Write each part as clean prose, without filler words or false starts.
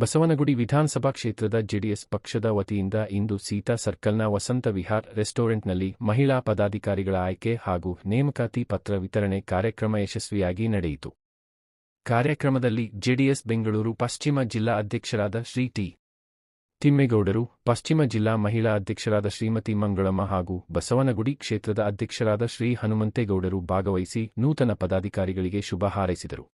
ಬಸವನಗುಡಿ ವಿಧಾನಸಭಾ ಕ್ಷೇತ್ರದ ಜೆಡಿಎಸ್ ಪಕ್ಷದ ವತಿಯಿಂದ ಇಂದು ಸೀತಾ ಸರ್ಕಲ್ನ ವಸಂತ ವಿಹಾರ್ ರೆಸ್ಟೋರೆಂಟ್ನಲ್ಲಿ ಮಹಿಳಾ ಪದಾಧಿಕಾರಿಗಳ ಆಯ್ಕೆ ಹಾಗೂ ನೇಮಕಾತಿ ಪತ್ರ ವಿತರಣೆ ಕಾರ್ಯಕ್ರಮ ಯಶಸ್ವಿಯಾಗಿ ನಡೆಯಿತು. ಕಾರ್ಯಕ್ರಮದಲ್ಲಿ ಜೆಡಿಎಸ್ ಬೆಂಗಳೂರು ಪಶ್ಚಿಮ ಜಿಲ್ಲಾ ಅಧ್ಯಕ್ಷರಾದ ಶ್ರೀ ಟಿ. ತಿಮ್ಮೇಗೌಡರು, ಪಶ್ಚಿಮ ಜಿಲ್ಲಾ ಮಹಿಳಾ ಅಧ್ಯಕ್ಷರಾದ ಶ್ರೀಮತಿ ಮಂಗಳಮ್ಮ ಹಾಗೂ ಬಸವನಗುಡಿ ಕ್ಷೇತ್ರದ ಅಧ್ಯಕ್ಷರಾದ ಶ್ರೀ ಹನುಮಂತೇಗೌಡರು ಭಾಗವಹಿಸಿ ನೂತನ ಪದಾಧಿಕಾರಿಗಳಿಗೆ ಶುಭ ಹಾರೈಸಿದರು.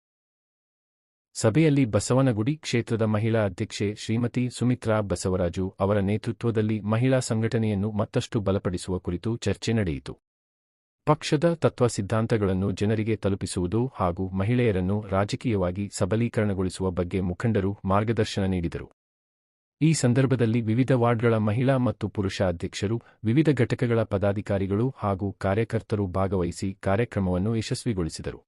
ಸಭೆಯಲ್ಲಿ ಬಸವನಗುಡಿ ಕ್ಷೇತ್ರದ ಮಹಿಳಾ ಅಧ್ಯಕ್ಷೆ ಶ್ರೀಮತಿ ಸುಮಿತ್ರಾ ಬಸವರಾಜು ಅವರ ನೇತೃತ್ವದಲ್ಲಿ ಮಹಿಳಾ ಸಂಘಟನೆಯನ್ನು ಮತ್ತಷ್ಟು ಬಲಪಡಿಸುವ ಕುರಿತು ಚರ್ಚೆ ನಡೆಯಿತು. ಪಕ್ಷದ ತತ್ವ ಸಿದ್ಧಾಂತಗಳನ್ನು ಜನರಿಗೆ ತಲುಪಿಸುವುದು ಹಾಗೂ ಮಹಿಳೆಯರನ್ನು ರಾಜಕೀಯವಾಗಿ ಸಬಲೀಕರಣಗೊಳಿಸುವ ಬಗ್ಗೆ ಮುಖಂಡರು ಮಾರ್ಗದರ್ಶನ ನೀಡಿದರು. ಈ ಸಂದರ್ಭದಲ್ಲಿ ವಿವಿಧ ವಾರ್ಡ್ಗಳ ಮಹಿಳಾ ಮತ್ತು ಪುರುಷ ಅಧ್ಯಕ್ಷರು, ವಿವಿಧ ಘಟಕಗಳ ಪದಾಧಿಕಾರಿಗಳು ಹಾಗೂ ಕಾರ್ಯಕರ್ತರು ಭಾಗವಹಿಸಿ ಕಾರ್ಯಕ್ರಮವನ್ನು ಯಶಸ್ವಿಗೊಳಿಸಿದರು.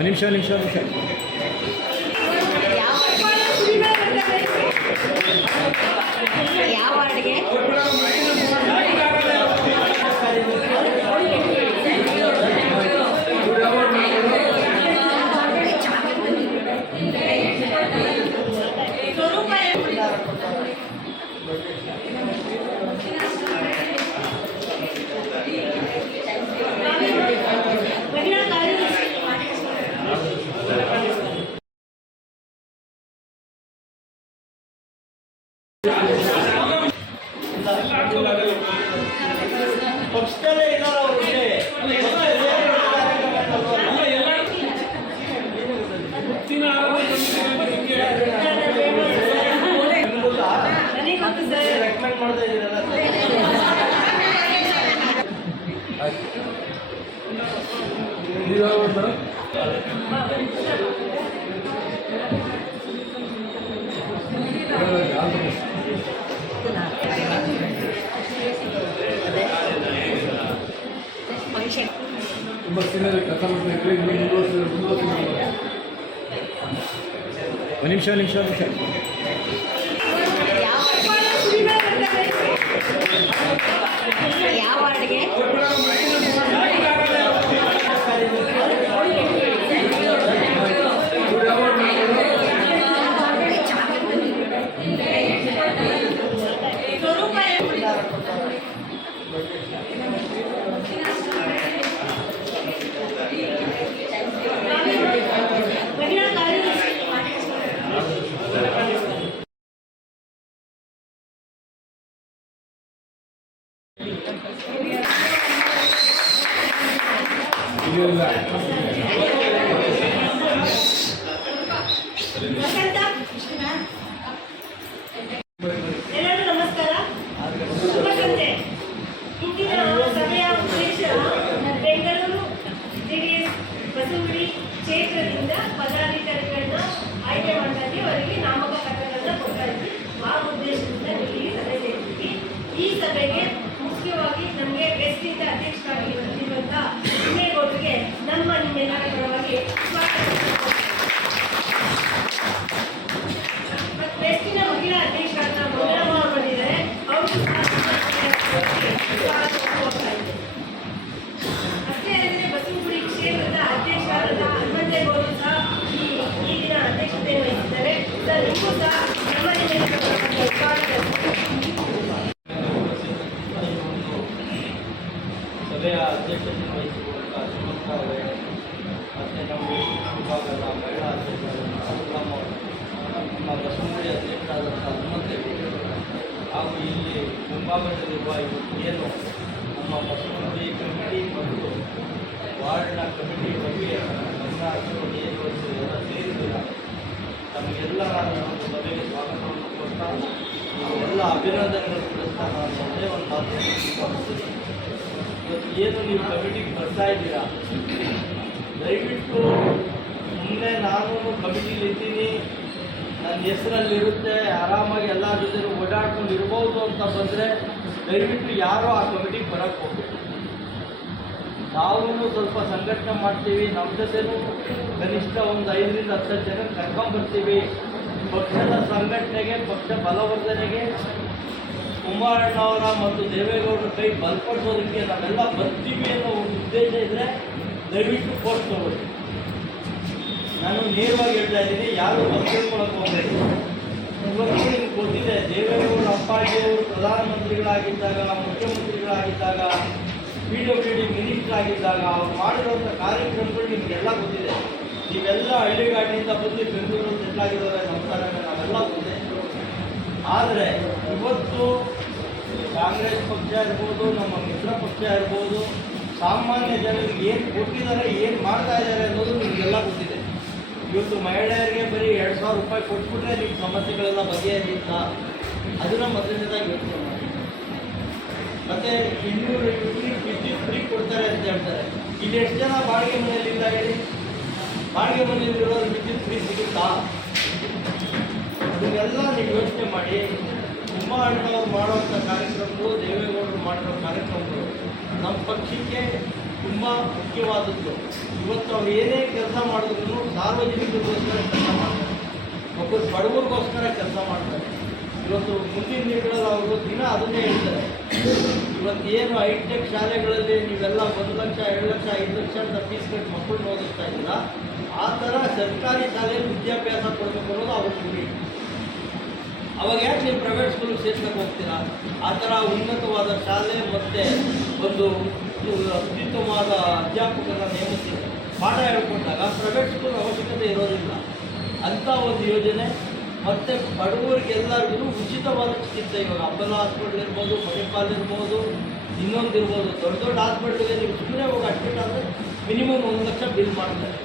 ನಿಮಿಷ ಯಾವ ವಾರ್ಡ್ಗೆ ನಿಮಿಷ ಯಾವ ವಾರ್ಡ್ಗೆ ಎಲ್ಲರಿಗೂ ನಮಸ್ಕಾರ. ಶುಭ ಸಂಜೆ. ಇಂದಿನ ಸಭೆಯ ಉದ್ದೇಶ ಬೆಂಗಳೂರು ಜೆಡಿಎಸ್ ಬಸವನಗುಡಿ ಕ್ಷೇತ್ರದಿಂದ ಪದಾಧಿಕಾರಿಗಳನ್ನ ಆಯ್ಕೆ ಮಾಡಲಾಗಿ ಅವರಿಗೆ ನಾಮಕ ಪತ್ರಗಳನ್ನ ಕೊಡ್ತಾ ಇದ್ವಿ. ಆ ಉದ್ದೇಶದಿಂದ ಇಲ್ಲಿ ಸಭೆ ಸೇರಿದ್ವಿ. ಈ ಸಭೆಗೆ ಮುಖ್ಯವಾಗಿ ನಮಗೆ ಗೆಸ್ಟಿಂದ ಅಧ್ಯಕ್ಷರಾಗಿ ಬಂದಿರುವಂತಹ ತಿಮ್ಮೇಗೌಡರಿಗೆ ನಿಮ್ಮೆಲ್ಲರ ಪರವಾಗಿ ಸ್ವಾಗತ. ಗೆಸ್ಟಿನ ಮಹಿಳಾ ಅಧ್ಯಕ್ಷರನ್ನ ಮಂಗಳಮ್ಮ ಬಂದಿದ್ದಾರೆ. ಅವರು ಅಷ್ಟೇ ಅಲ್ಲದೆ ಬಸವನಗುಡಿ ಕ್ಷೇತ್ರದ ಅಧ್ಯಕ್ಷರಾದ ಹನುಮಂತೇಗೌಡರು ಸಹ ಈ ದಿನ ಅಧ್ಯಕ್ಷತೆ ವಹಿಸಿದ್ದಾರೆ. ಸರ್, ನಿಮಗೂ ಸಹ ನಮ್ಮ ಸ್ವಾಗತ. ಸಭೆಯ ಅಧ್ಯಕ್ಷತೆ ವಹಿಸಿರುವಂಥ ಸುಮಂತ ಅವರೇ, ಮತ್ತು ನಮ್ಮ ವಿಭಾಗದ ಮಹಿಳಾ ಅಧ್ಯಕ್ಷರಾದ ಮಂಗಳಮ್ಮ ಅವರು, ನಮ್ಮ ಬಸವನಗುಡಿ ಅಧ್ಯಕ್ಷರಾದಂಥ ಹನುಮಂತೇಗೌಡರು ಹಾಗೂ ಇಲ್ಲಿ ಮುಂಭಾಗದಲ್ಲಿರುವ ಏನು ನಮ್ಮ ಬಸವನಗುಡಿ ಕಮಿಟಿ ಮತ್ತು ವಾರ್ಡ್ನ ಕಮಿಟಿ ಬಗ್ಗೆ ಗಮನ ಏನು ಎಲ್ಲ ಸೇರಿದಿಲ್ಲ, ತಮಗೆಲ್ಲ ನಾನು ಸಭೆಗೆ ಸ್ವಾಗತವನ್ನು ಕೊಡ್ತಾ ಎಲ್ಲ ಅಭಿನಂದನೆಗಳು ತಿಳಿಸ್ತಾ ನಾನು ಒಂದೇ ಒಂದು ಮಾತು ಇಷ್ಟಪಡ್ತೀನಿ. ಇವತ್ತು ಏನು ನೀವು ಕಮಿಟಿಗೆ ಬರ್ತಾ ಇದ್ದೀರಾ, ದಯವಿಟ್ಟು ಸುಮ್ಮನೆ ನಾನು ಕಮಿಟಿಲಿ ಇದ್ದೀನಿ, ನನ್ನ ಹೆಸರಲ್ಲಿರುತ್ತೆ, ಆರಾಮಾಗಿ ಎಲ್ಲ ಜೊತೆ ಓಡಾಡ್ಕೊಂಡು ಇರ್ಬೋದು ಅಂತ ಬಂದರೆ ದಯವಿಟ್ಟು ಯಾರೂ ಆ ಕಮಿಟಿಗೆ ಬರೋಕ್ಕೆ ಹೋಗ್ಬೇಕು. ನಾವು ಸ್ವಲ್ಪ ಸಂಘಟನೆ ಮಾಡ್ತೀವಿ, ನಮ್ಮ ಜೊತೆನೂ ಕನಿಷ್ಠ ಒಂದು 5 ರಿಂದ 10 ಜನ ಕರ್ಕೊಂಡ್ಬರ್ತೀವಿ. ಪಕ್ಷದ ಸಂಘಟನೆಗೆ, ಪಕ್ಷ ಬಲವರ್ಧನೆಗೆ ಕುಮಾರಣ್ಣವರ ಮತ್ತು ದೇವೇಗೌಡರ ಕೈ ಬಲಪಡಿಸೋದಕ್ಕೆ ನಾವೆಲ್ಲ ಬರ್ತೀವಿ ಅನ್ನೋ ಒಂದು ಉದ್ದೇಶ ಇದ್ದರೆ ದಯವಿಟ್ಟು ಪೋಸ್ಟ್ ತಗೊಳ್ಳಿ. ನಾನು ನೇರವಾಗಿ ಹೇಳ್ತಾ ಇದ್ದೀನಿ, ಯಾರು ಬರ್ತಿಳ್ಕೊಳಕ್ಕೆ ಹೋಗಬೇಕು. ಇವತ್ತು ನಿಮ್ಗೆ ಗೊತ್ತಿದೆ, ದೇವೇಗೌಡ ಅಪ್ಪಾಜಿಯವರು ಪ್ರಧಾನಮಂತ್ರಿಗಳಾಗಿದ್ದಾಗ, ಮುಖ್ಯಮಂತ್ರಿಗಳಾಗಿದ್ದಾಗ, PWD ಮಿನಿಸ್ಟರ್ ಆಗಿದ್ದಾಗ ಅವ್ರು ಮಾಡಿರೋಂಥ ಕಾರ್ಯಕ್ರಮಗಳು ನಿಮಗೆಲ್ಲ ಗೊತ್ತಿದೆ. ನೀವೆಲ್ಲ ಹಳ್ಳಿಗಾಡಿನಿಂದ ಬಂದು ಬೆಂಗಳೂರು ಸೆಟ್ಲ್ ಆಗಿರೋರೆ ನಮ್ತಾರೆ, ನಾವೆಲ್ಲ ಗೊತ್ತಿದೆ. ಆದರೆ ಇವತ್ತು ಕಾಂಗ್ರೆಸ್ ಪಕ್ಷ ಇರ್ಬೋದು, ನಮ್ಮ ಮಿತ್ರ ಪಕ್ಷ ಇರ್ಬೋದು, ಸಾಮಾನ್ಯ ಜನರಿಗೆ ಏನು ಕೊಟ್ಟಿದ್ದಾರೆ, ಏನು ಮಾಡ್ತಾ ಇದ್ದಾರೆ ಅನ್ನೋದು ನಿಮಗೆಲ್ಲ ಗೊತ್ತಿದೆ. ಇವತ್ತು ಮಹಿಳೆಯರಿಗೆ ಬರೀ 2,000 ರೂಪಾಯಿ ಕೊಟ್ಬಿಟ್ರೆ ನಿಮ್ಮ ಸಮಸ್ಯೆಗಳೆಲ್ಲ ಬಗೆಹರಿಯುತ್ತಾ? ಅದನ್ನು ಮೊದಲನೇದಾಗಿ ಯೋಚನೆ ಮಾಡಿ. ಮತ್ತು 200 ಯೂನಿಟ್ ವಿದ್ಯುತ್ ಫ್ರೀ ಕೊಡ್ತಾರೆ ಅಂತ ಹೇಳ್ತಾರೆ. ಇಲ್ಲಿ ಎಷ್ಟು ಜನ ಬಾಡಿಗೆ ಮನೆಯಲ್ಲಿಲ್ಲ ಹೇಳಿ? ಬಾಡಿಗೆ ಮನೆಯಲ್ಲಿರೋರು ವಿದ್ಯುತ್ ಫ್ರೀ ಸಿಗುತ್ತಾ? ಅದನ್ನೆಲ್ಲ ನೀವು ಯೋಚನೆ ಮಾಡಿ. ಕುಮಾರಣ್ಣವ್ರು ಮಾಡುವಂಥ ಕಾರ್ಯಕ್ರಮಗಳು, ದೇವೇಗೌಡರು ಮಾಡಿರೋ ಕಾರ್ಯಕ್ರಮಗಳು ನಮ್ಮ ಪಕ್ಷಕ್ಕೆ ತುಂಬ ಮುಖ್ಯವಾದದ್ದು. ಇವತ್ತು ಅವ್ರು ಏನೇ ಕೆಲಸ ಮಾಡಿದ್ರು ಸಾರ್ವಜನಿಕರಿಗೋಸ್ಕರ ಕೆಲಸ ಮಾಡ್ತಾರೆ, ಒಬ್ಬರು ಬಡವರಿಗೋಸ್ಕರ ಕೆಲಸ ಮಾಡ್ತಾರೆ. ಇವತ್ತು ಮುಂದಿನ ದಿನಗಳಲ್ಲಿ ಅವರು ದಿನ ಅದನ್ನೇ ಹೇಳ್ತಾರೆ. ಇವತ್ತು ಏನು ಹೈಟೆಕ್ ಶಾಲೆಗಳಲ್ಲಿ ನೀವೆಲ್ಲ 1 ಲಕ್ಷ, 2 ಲಕ್ಷ, 5 ಲಕ್ಷ ಅಂತ ಫೀಸ್ ಕಟ್ಟಿ ಮಕ್ಕಳನ್ನ ಓದಿಸ್ತಾ ಇದ್ದೀರಾ, ಆ ಥರ ಸರ್ಕಾರಿ ಶಾಲೆಯಲ್ಲಿ ವಿದ್ಯಾಭ್ಯಾಸ ಕೊಡಬೇಕು ಅನ್ನೋದು ಅವ್ರ ಗುರಿ. ಅವಾಗ ಯಾಕೆ ನೀವು ಪ್ರೈವೇಟ್ ಸ್ಕೂಲಿಗೆ ಸೇರ್ಸಕ್ಕೆ ಹೋಗ್ತೀರಾ? ಆ ಥರ ಉನ್ನತವಾದ ಶಾಲೆ ಮತ್ತು ಒಂದು ಅತ್ಯುತ್ತಮವಾದ ಅಧ್ಯಾಪಕರನ್ನ ನೇಮಿಸಿ ಪಾಠ ಹೇಳ್ಕೊಟ್ಟಾಗ ಪ್ರೈವೇಟ್ ಸ್ಕೂಲ್ ಅವಶ್ಯಕತೆ ಇರೋದಿಲ್ಲ. ಅಂಥ ಒಂದು ಯೋಜನೆ. ಮತ್ತು ಬಡವರಿಗೆಲ್ಲರಿಗೂ ಉಚಿತವಾದ ಚಿಕಿತ್ಸೆ. ಇವಾಗ ಅಪೋಲೋ ಹಾಸ್ಪಿಟ್ಲ್ ಇರ್ಬೋದು, ಮಣಿಪಾಲ್ ಇರ್ಬೋದು, ಇನ್ನೊಂದು ಇರ್ಬೋದು, ದೊಡ್ಡ ದೊಡ್ಡ ಹಾಸ್ಪಿಟ್ಲಿಗೆ ನೀವು ಸುಮ್ಮನೆ ಹೋಗಿ ಅಡ್ಮಿಟ್ ಆದರೆ ಮಿನಿಮಮ್ 1 ಲಕ್ಷ ಬಿಲ್ ಮಾಡ್ತಾರೆ.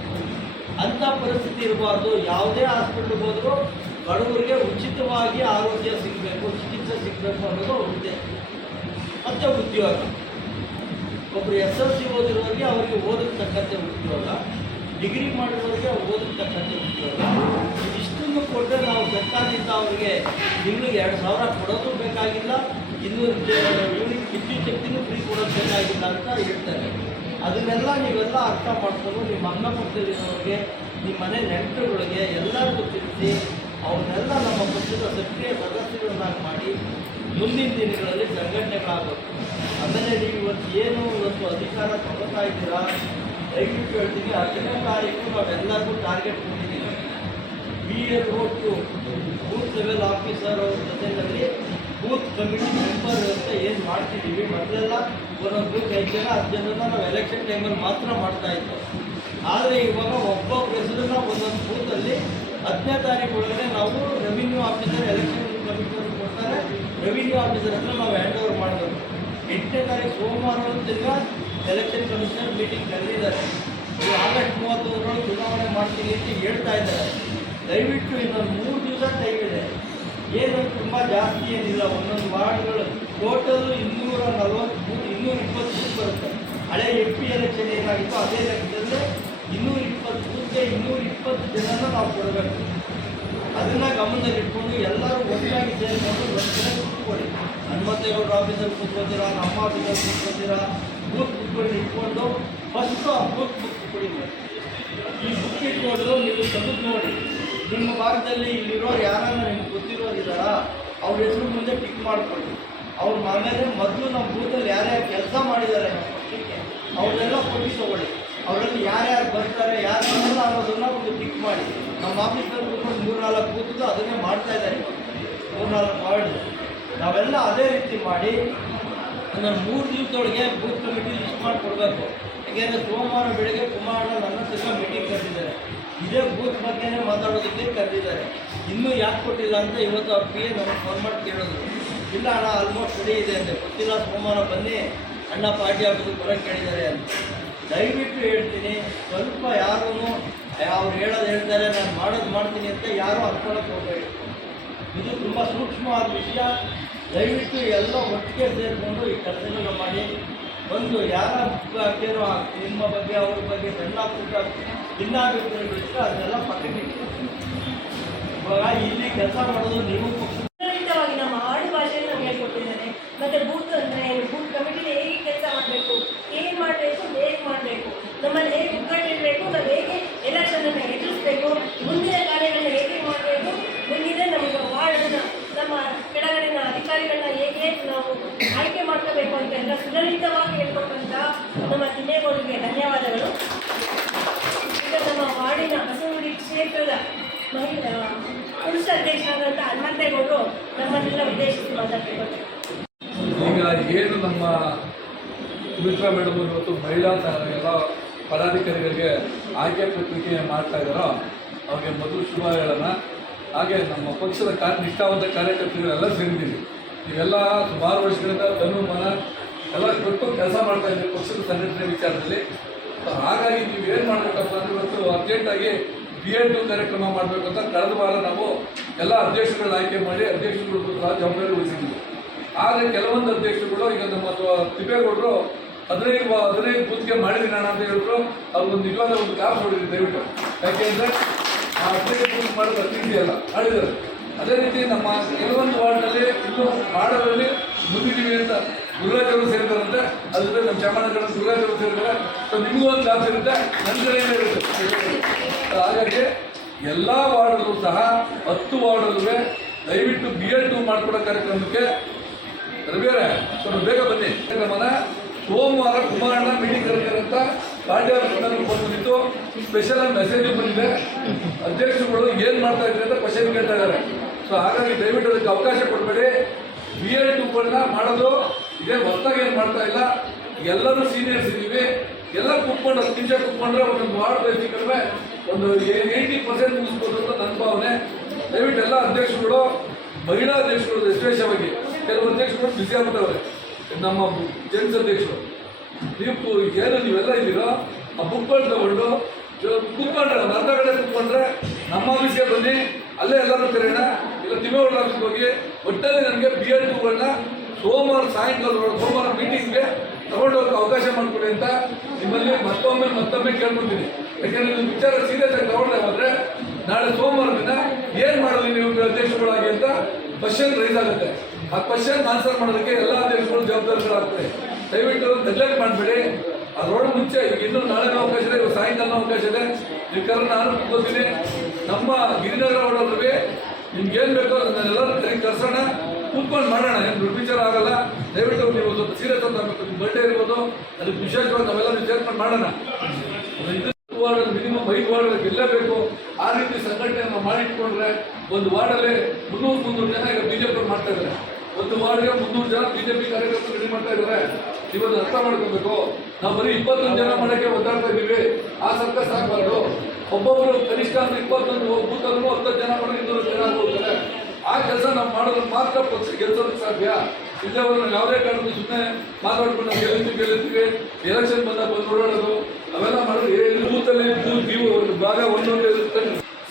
ಅಂಥ ಪರಿಸ್ಥಿತಿ ಇರಬಾರ್ದು. ಯಾವುದೇ ಹಾಸ್ಪಿಟ್ಲಿಗೆ ಹೋದರೂ ಬಡವರಿಗೆ ಉಚಿತವಾಗಿ ಆರೋಗ್ಯ ಸಿಗಬೇಕು, ಚಿಕಿತ್ಸೆ ಸಿಗಬೇಕು ಅನ್ನೋದು ಅವ್ರ ಉದ್ದೇಶ. ಮತ್ತು ಉದ್ಯೋಗ, ಒಬ್ಬರು SLC ಓದಿರೋರಿಗೆ ಅವರಿಗೆ ಓದಕ್ಕೆ ತಕ್ಕಂತೆ ಉದ್ಯೋಗ, ಡಿಗ್ರಿ ಮಾಡಿರೋರಿಗೆ ಓದಕ್ಕೆ ತಕ್ಕಂತೆ ಉದ್ಯೋಗ. ಇಷ್ಟನ್ನು ಕೊಟ್ಟರೆ ನಾವು ಸರ್ಕಾರದಿಂದ ಅವರಿಗೆ ತಿಂಗಳಿಗೆ 2,000 ಕೊಡೋದು ಬೇಕಾಗಿಲ್ಲ, 200 ಯೂನಿಟ್ ವಿದ್ಯುತ್ ಶಕ್ತಿನೂ ಫ್ರೀ ಕೊಡೋದು ಬೇಕಾಗಿಲ್ಲ ಅಂತ ಹೇಳ್ತಾರೆ. ಅದನ್ನೆಲ್ಲ ನೀವೆಲ್ಲ ಅರ್ಥ ಮಾಡಿಕೊಂಡು ನಿಮ್ಮ ಅಕ್ಕಪಕ್ಕದಲ್ಲಿರೋರಿಗೆ, ನಿಮ್ಮ ಮನೆ ನೆಂಟರುಗಳಿಗೆ ಎಲ್ಲರಿಗೂ ತಿಳಿಸಿ ಅವನ್ನೆಲ್ಲ ನಮ್ಮ ಪಕ್ಷದ ಸಕ್ರಿಯ ಸದಸ್ಯರನ್ನಾಗಿ ಮಾಡಿ ಮುಂದಿನ ದಿನಗಳಲ್ಲಿ ಸಂಘಟನೆಗಳಾಗಬೇಕು. ಆಮೇಲೆ ನೀವು ಇವತ್ತು ಅಧಿಕಾರ ತಗೋತಾ ಇದ್ದೀರಾ, ದಯವಿಟ್ಟು ಹೇಳ್ತೀನಿ, 10ನೇ ತಾರೀಕು ನಾವೆಲ್ಲರಿಗೂ ಟಾರ್ಗೆಟ್ ಕೊಟ್ಟಿದ್ದೀವಿ. BLO to booth level officer ಅವ್ರ ಜೊತೆಯಲ್ಲಿ ಬೂತ್ ಕಮಿಟಿ ಮೆಂಬರ್ ಅಂತ ಏನು ಮಾಡ್ತಿದ್ದೀವಿ. ಮೊದಲೆಲ್ಲ ಒಂದೊಂದು ಬೂತ್ 5 ಜನ 10 ಜನನ ನಾವು ಎಲೆಕ್ಷನ್ ಟೈಮಲ್ಲಿ ಮಾತ್ರ ಮಾಡ್ತಾ ಇದ್ದೋ. ಆದರೆ ಇವಾಗ ಒಬ್ಬೊಬ್ಬ ಹೆಸರನ್ನ ಒಂದೊಂದು ಬೂತಲ್ಲಿ 10ನೇ ತಾರೀಕು ಒಳಗಡೆ ನಾವು ರೆವಿನ್ಯೂ ಆಫೀಸರ್, ಎಲೆಕ್ಷನ್ ಕಮಿಷನರ್ ಕೊಡ್ತಾರೆ, ರೆವಿನ್ಯೂ ಆಫೀಸರ್ ಹತ್ರ ನಾವು ಹ್ಯಾಂಡ್ ಓವರ್ ಮಾಡಬೇಕು. 8ನೇ ತಾರೀಕು ಸೋಮವಾರ ತಿರ್ಗ ಎಲೆಕ್ಷನ್ ಕಮಿಷನರ್ ಮೀಟಿಂಗ್ ಕರೆದಿದ್ದಾರೆ. ಆಗಸ್ಟ್ 31 ಚುನಾವಣೆ ಮಾಡ್ತೀನಿ ಅಂತ ಹೇಳ್ತಾ ಇದ್ದಾರೆ. ದಯವಿಟ್ಟು ಇನ್ನೊಂದು 3 ದಿವಸ ಟೈಮ್ ಇದೆ. ಏನು ತುಂಬ ಜಾಸ್ತಿ ಏನಿಲ್ಲ, ಒಂದೊಂದು ವಾರ್ಡ್ಗಳು ಟೋಟಲ್ 220 ಬೂತ್ ಬರುತ್ತೆ. ಹಳೆ MP ಎಲೆಕ್ಷನ್ ಏನಾಗಿತ್ತು ಅದೇ ಲೆಕ್ಕದಲ್ಲೇ 220 ಬೂತ್ಗೆ 220 ಜನನ ನಾವು ಕೊಡಬೇಕು. ಅದನ್ನು ಗಮನದಲ್ಲಿಟ್ಕೊಂಡು ಎಲ್ಲರೂ ಒಟ್ಟಾಗಿ ಸೇರಿಕೊಂಡು ಒಂದು ಕಡೆ ಕೂತ್ಕೊಳ್ಳಿ. ಹನುಮಂತೇಗೌಡರ ಆಫೀಸಲ್ಲಿ ಕೂತ್ಕೊತೀರಾ, ನಮ್ಮ ಆಫೀಸಲ್ಲಿ ಕೂತ್ಕೊತೀರಾ, ಬೂತ್ ಬುಕ್ಗಳು ಇಟ್ಕೊಂಡು ಫಸ್ಟು ಆ ಬೂತ್ ಬುಕ್ ಕೊಡಿ. ಈ ಬುಕ್ ಇಟ್ಕೊಂಡು ನೀವು ತೆಗೆದು ನೋಡಿ, ನಿಮ್ಮ ಭಾಗದಲ್ಲಿ ಇಲ್ಲಿರೋರು ಯಾರನ್ನ ನಿಮ್ಗೆ ಗೊತ್ತಿರೋರಿದ್ದಾರಾ ಅವ್ರ ಹೆಸರು ಮುಂದೆ ಟಿಕ್ ಮಾಡಿಕೊಳ್ಳಿ. ಅವ್ರ ಆಮೇಲೆ ಮೊದಲು ನಮ್ಮ ಬೂತಲ್ಲಿ ಯಾರ್ಯಾರು ಕೆಲಸ ಮಾಡಿದ್ದಾರೆ ನಮ್ಮ ಪಕ್ಷಕ್ಕೆ ಅವ್ರನ್ನೆಲ್ಲ ಕೊಟ್ಟು ತಗೊಳ್ಳಿ. ಅವರಲ್ಲಿ ಯಾರ್ಯಾರು ಬರ್ತಾರೆ, ಯಾರು ಬರಲ್ಲ ಅನ್ನೋದನ್ನ ಒಂದು ಟಿಕ್ ಮಾಡಿ. ನಮ್ಮ ಆಫೀಸಲ್ಲಿ ಕೂತ್ಕೊಂಡು 3-4 ಬೂತದ್ದು ಅದನ್ನೇ ಮಾಡ್ತಾ ಇದ್ದಾರೆ. 3-4 ವಾರ್ಡ್ ನಾವೆಲ್ಲ ಅದೇ ರೀತಿ ಮಾಡಿ ನಾನು 3 ದಿವಸದೊಳಗೆ ಬೂತ್ ಕಮಿಟಿ ಲಿಸ್ಟ್ ಮಾಡಿ ಕೊಡಬೇಕು. ಯಾಕೆಂದರೆ ಸೋಮವಾರ ಬೆಳಗ್ಗೆ ಕುಮಾರಣ್ಣ ನನ್ನ ಹತ್ರ ಮೀಟಿಂಗ್ ಕರೆದಿದ್ದಾರೆ. ಇದೇ ಬೂತ್ ಬಗ್ಗೆನೇ ಮಾತಾಡೋದಕ್ಕೆ ಕರೆದಿದ್ದಾರೆ. ಇನ್ನೂ ಯಾಕೆ ಕೊಟ್ಟಿಲ್ಲ ಅಂತ ಇವತ್ತು ಅವ್ರ PA ನಮಗೆ ಫೋನ್ ಮಾಡಿ ಕೇಳೋದು. ಇಲ್ಲ ಅಣ್ಣ ಆಲ್ಮೋಸ್ಟ್ ರೆಡಿ ಇದೆ ಅಂತೆ, ಗೊತ್ತಿಲ್ಲ, ಸೋಮವಾರ ಬನ್ನಿ ಅಣ್ಣ ಪಾರ್ಟಿ ಆಫೀಸಿಗೆ ಬರೋಕ್ಕೆ ಕೇಳಿದ್ದಾರೆ ಅಂತ. ದಯವಿಟ್ಟು ಹೇಳ್ತೀನಿ, ಸ್ವಲ್ಪ ಯಾರೂ ಅವ್ರು ಹೇಳ್ತಾರೆ ನಾನು ಮಾಡೋದು ಮಾಡ್ತೀನಿ ಅಂತ ಯಾರೂ ಅನ್ಕೊಳ್ಳೋಕೆ ಹೋಗಬೇಡಿ. ಇದು ತುಂಬ ಸೂಕ್ಷ್ಮವಾದ ವಿಷಯ. ದಯವಿಟ್ಟು ಎಲ್ಲ ಒಟ್ಟಿಗೆ ಸೇರಿಕೊಂಡು ಈ ಕೆಲಸಗಳನ್ನ ಮಾಡಿ ಒಂದು ಯಾರ ಬಗ್ಗೆನೋ ನಿಮ್ಮ ಬಗ್ಗೆ ಅವ್ರ ಬಗ್ಗೆ ಸಣ್ಣ ಪುಟ್ಟ ಭಿನ್ನಾಭಿಪ್ರಾಯಗಳಿದ್ರೆ ಅದನ್ನೆಲ್ಲ ಪಕ್ಕಕ್ಕೆ ಇವಾಗ ಇಲ್ಲಿ ಕೆಲಸ ಮಾಡೋದು ನೀವು ಸುಲಲಿತವಾಗಿ ನಮ್ಮ ಆಡು ಭಾಷೆಯನ್ನು ನಮ್ಗೆ ಹೇಳ್ಕೊಟ್ಟಿದ್ದಾರೆ. ಮತ್ತೆ ಬೂತ್ ಅಂದರೆ ಬೂತ್ ಕಮಿಟಿಲಿ ಹೇಗೆ ಕೆಲಸ ಮಾಡಬೇಕು, ಏನು ಮಾಡಬೇಕು, ಹೇಗೆ ಮಾಡಬೇಕು, ನಮ್ಮಲ್ಲಿ ಹೇಗೆ ಒಗ್ಗಟ್ಟಿರಬೇಕು, ನಾವು ಹೇಗೆ ಎಲೆಕ್ಷನನ್ನು ಎದುರಿಸಬೇಕು, ಮುಂದಿನ ಕಾರ್ಯಗಳನ್ನ ಹೇಗೆ ಮಾಡಬೇಕು, ಮುಂದಿನ ನಮಗೆ ವಾರ್ಡನ್ನ ನಮ್ಮ ಕೆಳಗಡೆನ ಅಧಿಕಾರಿಗಳನ್ನ ಹೇಗೆ ನಾವು ಆಯ್ಕೆ ಮಾಡ್ಕೋಬೇಕು ಅಂತೆಲ್ಲ ಸುಲಲಿತವಾಗಿ ಹೇಳ್ಕೊಟ್ಟಂಥ ನಮ್ಮ ತಿಮ್ಮೇಗೌಡರಿಗೆ ಧನ್ಯವಾದಗಳು. ಈಗ ನಮ್ಮ ವಾರ್ಡಿನ ಬಸವಗುಡಿ ಕ್ಷೇತ್ರದ ಪುರುಷ ಅಧ್ಯಕ್ಷರಾದಂಥ ಹನುಮಂತೇಗೌಡರು ನಮ್ಮನ್ನೆಲ್ಲ ಉದ್ದೇಶಿಸಿ ಮಾತಾಡ್ತಿದ್ದಾರೆ. ಈಗ ಏನು ನಮ್ಮ ಸುಮಿತ್ರಾ ಮೇಡಮ್ ಇವತ್ತು ಮಹಿಳಾ ಎಲ್ಲ ಪದಾಧಿಕಾರಿಗಳಿಗೆ ಆಯ್ಕೆ ಪ್ರಕ್ರಿಯೆ ಮಾಡ್ತಾ ಇದ್ದಾರೋ ಅವ್ರಿಗೆ ಮೊದಲು ಶುಭಾಶಯಗಳನ್ನು. ಹಾಗೆ ನಮ್ಮ ಪಕ್ಷದ ನಿಷ್ಠಾವಂತ ಕಾರ್ಯಕರ್ತರುಗಳೆಲ್ಲ ಸೇರಿದ್ದೀವಿ. ನೀವೆಲ್ಲ ಸುಮಾರು ವರ್ಷಗಳಿಂದ ಮನ ಎಲ್ಲ ಕೊಟ್ಟು ಕೆಲಸ ಮಾಡ್ತಾ ಇದ್ದೀವಿ ಪಕ್ಷದ ಸಂಘಟನೆ ವಿಚಾರದಲ್ಲಿ. ಹಾಗಾಗಿ ನೀವು ಏನು ಮಾಡಬೇಕಪ್ಪ ಅಂದರೆ ಇವತ್ತು ಅರ್ಜೆಂಟಾಗಿ BEd ಕಾರ್ಯಕ್ರಮ ಮಾಡಬೇಕು ಅಂತ ಕಳೆದ ವಾರ ನಾವು ಎಲ್ಲ ಅಧ್ಯಕ್ಷರುಗಳನ್ನ ಆಯ್ಕೆ ಮಾಡಿ ಅಧ್ಯಕ್ಷರುಗಳು ಸಹ ಜವಾಬ್ದಾರಿ ವಹಿಸಿದ್ದೀವಿ. ಆದರೆ ಕೆಲವೊಂದು ಅಧ್ಯಕ್ಷರುಗಳು ಈಗ ನಮ್ಮ ತಿಮ್ಮೇಗೌಡರು 15 ಬೂತ್ಗೆ ಮಾಡಿದ್ದೀನಿ ಅಂತ ಹೇಳಿದ್ರು. ಅವ್ರಿಗೊಂದು ನಿಜವಾದ ಒಂದು ಕ್ಲಾಸ್ ಹೊಡಿದ್ರಿ ದಯವಿಟ್ಟು. ಯಾಕೆಂದರೆ ಆ 15 ಬೂತ್ ಮಾಡೋದು ಅತಿ ಇದೆಯಲ್ಲ ಮಾಡಿದ್ದಾರೆ. ಅದೇ ರೀತಿ ನಮ್ಮ ಕೆಲವೊಂದು ವಾರ್ಡ್ನಲ್ಲಿ ಇನ್ನೂ ಮಾಡೋದ್ರಲ್ಲಿ ಮುಂದಿದ್ದೀವಿ ಅಂತ ಗುರುರಾಜ್ ಅವರು ಸೇರಿದಾರಂತೆ. ಅದ್ರ ನಮ್ಮ ಚಾಮರಾಜನಗರ ಗುರುರಾಜ್ ಅವರು ಸೇರಿದ್ದಾರೆ. ಸೊ ನಿಮಗೂ ಒಂದು ಕ್ಲಾಸ್ ಇರುತ್ತೆ, ನನ್ನ ಕಡೆಯಿಂದ ಇರುತ್ತೆ. ಹಾಗಾಗಿ ಎಲ್ಲ ವಾರ್ಡಲ್ಲೂ ಸಹ 10 ವಾರ್ಡಲ್ಲೂ ದಯವಿಟ್ಟು BEd ಮಾಡಿಕೊಡೋ ಕಾರ್ಯಕ್ರಮಕ್ಕೆ ರವಿಯವರೇ ಸ್ವಲ್ಪ ಬೇಗ ಬನ್ನಿ. ಕಾರ್ಯಕ್ರಮನ ಸೋಮವಾರ ಕುಮಾರಣ್ಣ ಮೀಟಿಂಗ್ ಕರೀತಾರೆ ಅಂತ ಕಾರ್ಯಕರ್ತರು ಬಂದಿತ್ತು. ಸ್ಪೆಷಲ್ ಮೆಸೇಜ್ ಬಂದಿದೆ. ಅಧ್ಯಕ್ಷರುಗಳು ಏನು ಮಾಡ್ತಾ ಇದ್ದಾರೆ ಅಂತ ಕ್ವಶನ್ ಕೇಳ್ತಾ ಇದ್ದಾರೆ. ಸೊ ಹಾಗಾಗಿ ದಯವಿಟ್ಟು ಅದಕ್ಕೆ ಅವಕಾಶ ಕೊಡಬೇಡಿ. BEd ಮಾಡೋದು ಇದೇ ಹೊಸದಾಗಿ ಏನು ಮಾಡ್ತಾ ಇಲ್ಲ. ಎಲ್ಲರೂ ಸೀನಿಯರ್ಸ್ ಇದ್ದೀವಿ. ಎಲ್ಲ ಕೂತ್ಕೊಂಡು 10 ನಿಮಿಷ ಕೂತ್ಕೊಂಡ್ರೆ ಒಂದೊಂದು ವಾರ್ಡ್ ಹೆಚ್ಚು ಕಡಿಮೆ ಒಂದು 80% ಮುಗಿಸ್ಬೋದು ಅಂತ ನನ್ನ ಭಾವನೆ. ದಯವಿಟ್ಟು ಎಲ್ಲ ಅಧ್ಯಕ್ಷರುಗಳು, ಮಹಿಳಾ ಅಧ್ಯಕ್ಷರು ವಿಶೇಷವಾಗಿ ಕೆಲವು ಅಧ್ಯಕ್ಷರು ಬಿಸಿ ಆಗ್ಬಿಟ್ಟವ್ರೆ. ನಮ್ಮ ಜೆಂಟ್ಸ್ ಅಧ್ಯಕ್ಷರು ನೀವು ಏನು ನೀವೆಲ್ಲ ಇದ್ದೀರೋ ಆ ಬುಕ್ಗಳು ತಗೊಂಡು ಕೂತ್ಕೊಂಡ್ರೆ ಒಂದು ಅರ್ಧ ಗಂಟೆ ಕೂತ್ಕೊಂಡ್ರೆ ನಮ್ಮ ಆಫೀಸ್ಗೆ ಬನ್ನಿ, ಅಲ್ಲೇ ಎಲ್ಲರೂ ಕರೆಯೋಣ. ಇಲ್ಲ ತಿಮ್ಮೇಗೌಡರ ಆಫೀಸ್ಗೆ ಹೋಗಿ ಒಟ್ಟಲ್ಲಿ ನನಗೆ BEd ಸೋಮವಾರ ಸಾಯಂಕಾಲ ಸೋಮವಾರ ಮೀಟಿಂಗ್ಗೆ ತಗೊಂಡೋಗಕ್ಕೆ ಅವಕಾಶ ಮಾಡಿಕೊಡಿ ಅಂತ ನಿಮ್ಮಲ್ಲಿ ಮತ್ತೊಮ್ಮೆ ಕೇಳ್ಕೊಳ್ತೀನಿ. ಯಾಕೆಂದರೆ ನೀವು ವಿಚಾರ ಸೀರಿಯಸ್ ಆಗಿ ತಗೊಂಡ್ರೆ ಹೋದರೆ ನಾಳೆ ಸೋಮವಾರ ದಿನ ಏನು ಮಾಡಲಿ ನೀವು ಅಧ್ಯಕ್ಷರುಗಳಾಗಿ ಅಂತ ಕ್ವಶನ್ ರೈಸ್ ಆಗುತ್ತೆ. ಆ ಕ್ವಶನ್ ಆನ್ಸರ್ ಮಾಡೋದಕ್ಕೆ ಎಲ್ಲ ಅಧ್ಯಕ್ಷಗಳು ಜವಾಬ್ದಾರಿಗಳಾಗ್ತದೆ. ದಯವಿಟ್ಟು ನೆಗ್ಲೆಕ್ಟ್ ಮಾಡಬೇಡಿ. ಅದರೊಳಗೆ ಮುಂಚೆ ಈಗ ಇನ್ನೂ ನಾಳೆನೂ ಅವಕಾಶ ಇದೆ, ಇವಾಗ ಸಾಯಂಕಾಲ ಅವಕಾಶ ಇದೆ. ನೀವು ಕರೆ ನಾನು ಕೂತ್ಕೋತೀನಿ. ನಮ್ಮ ಗಿರಿನಗರ ಹೊಡೋದ್ರಿಗೆ ನಿಮ್ಗೆ ಏನು ಬೇಕೋ ಅದನ್ನೆಲ್ಲರೂ ಕರ್ಸೋಣ, ಕೂತ್ಕೊಂಡು ಮಾಡೋಣ. ಏನು ದೊಡ್ಡ ವಿಚಾರ ಆಗಲ್ಲ. ದಯವಿಟ್ಟು ನೀವು ಸ್ವಲ್ಪ ಸೀರಿಯಸ್ ಅಂತ ಬರ್ಡೇ ಇರ್ಬೋದು, ಅದಕ್ಕೆ ವಿಶೇಷವಾಗಿ ನಾವೆಲ್ಲ ಸೇರ್ಕೊಂಡು ಮಾಡೋಣ. ವಾರ್ಡಲ್ಲಿ ಮಿನಿಮಮ್ 5 ವಾರ್ಡ್ ಗೆಲ್ಲಬೇಕು. ಆ ರೀತಿ ಸಂಘಟನೆಯನ್ನು ಮಾಡಿಟ್ಕೊಂಡ್ರೆ ಒಂದು ವಾರ್ಡಲ್ಲಿ 300 ಜನ ಈಗ BJP ಮಾಡ್ತಾ ಇದ್ದಾರೆ. ಒಂದು ವಾರ್ಡ್ಗೆ 300 ಜನ BJP ಕಾರ್ಯಕರ್ತರು ರೆಡಿ ಮಾಡ್ತಾ ಇದ್ದಾರೆ. ಇವತ್ತು ಅರ್ಥ ಮಾಡ್ಕೋಬೇಕು. ನಾವು ಬರೀ 21 ಜನ ಮಾಡೋಕ್ಕೆ ಒದ್ದಾಡ್ತಾ ಇದ್ದೀವಿ. ಆ ಸರ್ಕಾರ ಸಾಕಬಾರ್ದು. ಒಬ್ಬೊಬ್ಬರು ಕನಿಷ್ಠ ಅಂದ್ರೆ 21 ಬೂತಲ್ಲೂ 10 ಜನ ಮಾಡಿ 200 ಜನ ಹೋಗ್ತಾರೆ. ಆ ಕೆಲಸ ನಾವು ಮಾಡೋದ್ರ ಮಾತ್ರ ಪಕ್ಷ ಗೆಲ್ಸೋದಕ್ಕೆ ಸಾಧ್ಯ. ಇಲ್ಲವರು ನಾವು ಯಾವುದೇ ಕಾರಣಕ್ಕೂ ಸುಮ್ಮನೆ ಮಾತಾಡ್ಕೊಂಡು ನಾವು ಗೆಲ್ಲುತ್ತೀವಿ ಎಲೆಕ್ಷನ್ ಬಂದಾಗ ಬಂದು ಓಡಾಡೋದು ಅವೆಲ್ಲ ಮಾಡೋದು. ಬೂತಲ್ಲಿ ನೀವು ಒಂದು ಭಾಗ ಒಂದೊಂದು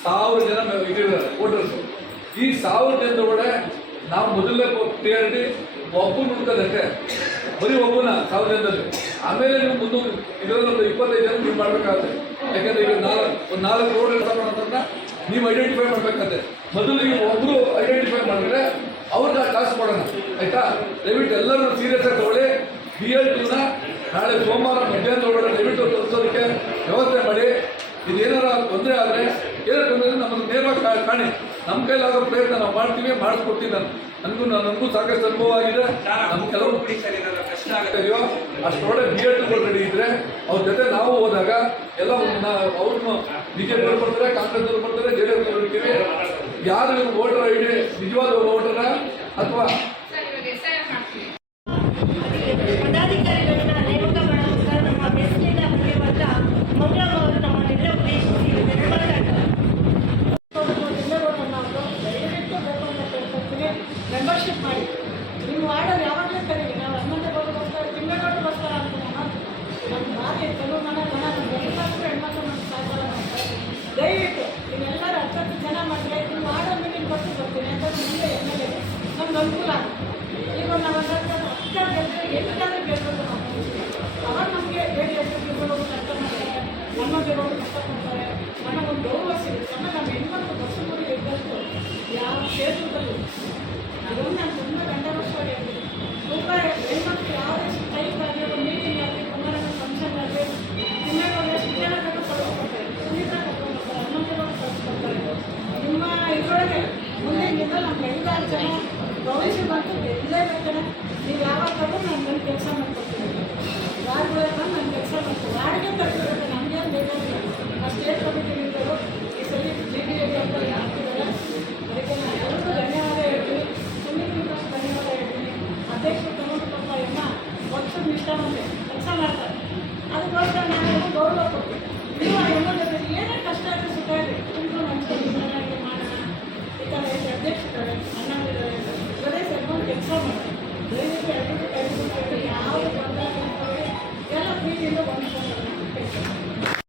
1000 ಜನ ಇದ್ದಾರೆ ವೋಟರ್ಸು. ಈ 1000 ಜನದ ಒಳಗಡೆ ನಾವು ಮೊದಲನೇ ಪ್ರಿಯಾರಿಟಿ ಒಬ್ಬನ ಹುಡ್ಕೋದಕ್ಕೆ, ಬರೀ ಒಬ್ಬನ 1000 ಜನದಲ್ಲಿ. ಆಮೇಲೆ ನೀವು ಇದರಲ್ಲಿ ಒಂದು 25 ಜನ ನೀವು ಮಾಡಬೇಕಾಗುತ್ತೆ. ಯಾಕಂದ್ರೆ ಈಗ 4 ರೋಡ್ ಕೆಲಸ ಮಾಡೋದನ್ನ ನೀವು ಐಡೆಂಟಿಫೈ ಮಾಡಬೇಕಾಗುತ್ತೆ. ಮೊದಲು ನೀವು ಒಬ್ಬರು ಐಡೆಂಟಿಫೈ ಮಾಡಿದ್ರೆ ಅವ್ರಿಗೆ ಆ ಟಾಸ್ಕ್ ಮಾಡೋಣ, ಆಯ್ತಾ? ದಯವಿಟ್ಟು ಎಲ್ಲರೂ ಸೀರಿಯಸ್ ಆಗಿ ತಗೊಳ್ಳಿ. BEd ನಾಳೆ ಸೋಮವಾರ ಮಧ್ಯಾಹ್ನ ಒಳಗಡೆ ದಯವಿಟ್ಟು ತೋರಿಸೋದಕ್ಕೆ ವ್ಯವಸ್ಥೆ ಮಾಡಿ. ಇದೇನಾರ ತೊಂದರೆ ಆದರೆ ಏನೋ ತೊಂದರೆ ನಮ್ಮನ್ನು ನೇರವಾಗಿ ಕಾಣಿ. ನಮ್ಮ ಕೈಲಾಗೋ ಪ್ರಯತ್ನ ನಾವು ಮಾಡ್ತೀವಿ, ಮಾಡಿಸ್ಕೊಡ್ತೀವಿ. ನನಗೂ ಸಾಕಷ್ಟು ಅನುಭವ ಆಗಿದೆ. ನಮ್ಮ ಕೆಲವರು ಕಷ್ಟ ಆಗ್ತಾ ಇದೆಯೋ ಅಷ್ಟೊಳಗೆ BEd ರೆಡಿ ಇದ್ರೆ ಅವ್ರ ಜೊತೆ ನಾವು ಹೋದಾಗ ಎಲ್ಲ ಅವ್ರನ್ನು BJP ಬರ್ತಾರೆ, ಕಾಂಗ್ರೆಸ್ ಅವರು ಬರ್ತಾರೆ, JDS ಅವರು ಇರ್ತೀವಿ. ಯಾರು ವೋಟರ್ ID ನಿಜವಾದ ವೋಟರ ಅಥವಾ ಪದಾಧಿಕಾರಿಗಳನ್ನ ನೇಮಕ ಮಾಡೋದಕ್ಕೆ ನಮ್ಮ ಬೆಸ್ಟಿಂದ ಮುಖ್ಯವಾದ ಮಂಗಳಮ್ಮ ಅವರು ನಮ್ಮನ್ನೆಲ್ಲ ಉದ್ದೇಶಿಸಿ ಮೆಂಬರ್ಶಿಪ್ ಮಾಡಿ ನಿಮ್ಮ ವಾರ್ಡಲ್ಲಿ ಯಾವಾಗಲೂ ಕರೀರಿ. ನಾವು ಹನುಮಂತೇಗೌಡರಿಗೋಸ್ಕರ ತಿಮ್ಮೇಗೌಡರಿಗೋಸ್ಕರ ಅಂತ ನಮ್ಮ ಭಾರಿ ಕೆಲವು ಮನೆ ಹೆಣ್ಮಕ್ಳು ನಮ್ಮ ಸಾಯಂಕಾಲ ದಯವಿಟ್ಟು ನೀವೆಲ್ಲರೂ 10 ಜನ ಮಾಡಿದ್ರೆ ನಿಮ್ಮ ವಾರ್ಡಲ್ಲಿ ಮೀಟಿಂಗ್ ಬರ್ತೀನಿ ಯಾಕಂದ್ರೆ ನಮ್ಗೆ ಅನುಕೂಲ ಆಗುತ್ತೆ. ಈಗ ನಾವು ಅಕ್ಕ ಗೆದ್ದರೆ ಎಷ್ಟಾದ್ರೂ ಗೆಲ್ಬೋದು ನಾವು. ಅವಾಗ ನಮಗೆ ಬೇರೆ ಹೆಸರು ಕಷ್ಟ ಮಾಡ್ತಾರೆ, ನಮ್ಮ ಗೆಲ್ಲೋದು ಕಷ್ಟಪಡ್ತಾರೆ, ನನಗೆ ಒಂದು ಗೌರವ ಸಿಗುತ್ತೆ. ಆಮೇಲೆ ನಮ್ಮ ಹೆಣ್ಮಕ್ಳು ಬಸ್ಸುಗಳಿಗೆ ಇದ್ದಷ್ಟು ಯಾವ ಕ್ಷೇತ್ರದಲ್ಲೂ ಅದೊಂದು ನಾನು ತುಂಬ ಗಂಡ ವರ್ಷವಾಗಿ ಹೇಳ್ತೀನಿ. ತುಂಬ ಹೆಣ್ಮಕ್ಳು ಯಾವುದೇ ಟೈಪ್ ಆಗಲಿ, ಒಂದು ಮೀಟಿಂಗ್ ಆಗಲಿ, ಕುಮಾರ ಫಂಕ್ಷನ್ ಆಗಲಿ, ತಿನ್ನೋದು ಶಿಕ್ಷಣ ಕಳಿಸ್ಕೊಡ್ತಾರೆ, ಸುನೀತ ಕರ್ಕೊಂಡ್ಬರ್ತಾರೆ, ಹನ್ನೊಂದು ಕಳಿಸ್ಕೊಡ್ತಾರೆ. ನಿಮ್ಮ ಇದರೊಳಗೆ ಮುಂದೆಗಿಂದ ನಮ್ಮ 5-6 ಜನ ಭವಿಷ್ಯ ಬಂತು ಗೆಲ್ಲಲೇಬೇಕಂದ್ರೆ ನೀವು ಯಾವಾಗಲೂ ನಾನು ನನ್ನ ಕೆಲಸ ಮಾಡ್ಕೊಡ್ತೀನಿ. ವಾರ್ಡ್ಗಳಿಗೆ ಬಂದು ನಾನು ಕೆಲಸ ಮಾಡ್ತೀನಿ. ವಾರ್ಡ್ಗೆ ತರ್ತಿರುತ್ತೆ, ನಮಗೇನು ಬೇಕಾಗಿಲ್ಲ. ಆ ಸ್ಟೇಟ್ ಕಮಿಟಿ ಇದ್ದರು ಈ ಸಲ GDA ಅಂತ ಹಾಕ್ತಿದ್ದಾರೆ. ಅದಕ್ಕೆ ನಾನು ಎಲ್ಲರಿಗೂ ಧನ್ಯವಾದ ಹೇಳ್ತೀನಿ. ಸುನೀತ ಧನ್ಯವಾದ ಹೇಳ್ತೀನಿ. ಅಧ್ಯಕ್ಷರು ತಗೊಂಡ್ರಪ್ಪ ಎಮ್ಮ ವರ್ಷದ ನಿಷ್ಠಾವಂತೆ ಕೆಲಸ ಮಾಡ್ತಾರೆ. ಅದಕ್ಕೋಸ್ಕರ ನಾನು ಗೌರವ ಕೊಡ್ತೀನಿ. ನೀವು ಆ ಹೆಣ್ಣು ಏನೇ ಕಷ್ಟ ಆದರೆ ಸುಖ ಇದೆ ತುಂಬ ಮನುಷ್ಯರು ಚೆನ್ನಾಗಿ ಮಾಡೋಣ. ಈ ಥರ ಅಧ್ಯಕ್ಷರಿದ್ದಾರೆ, ಅಣ್ಣಂದಿದ್ದಾರೆ, ಇವರೇ ಸೇರ್ಕೊಂಡು ಕೆಲಸ ಮಾಡ್ತಾರೆ. ದಯವಿಟ್ಟು ಎಲ್ಲರಿಗೂ ಕೈ ಯಾವ ಎಲ್ಲ ಪ್ರೀತಿಯಿಂದ ಒಂದು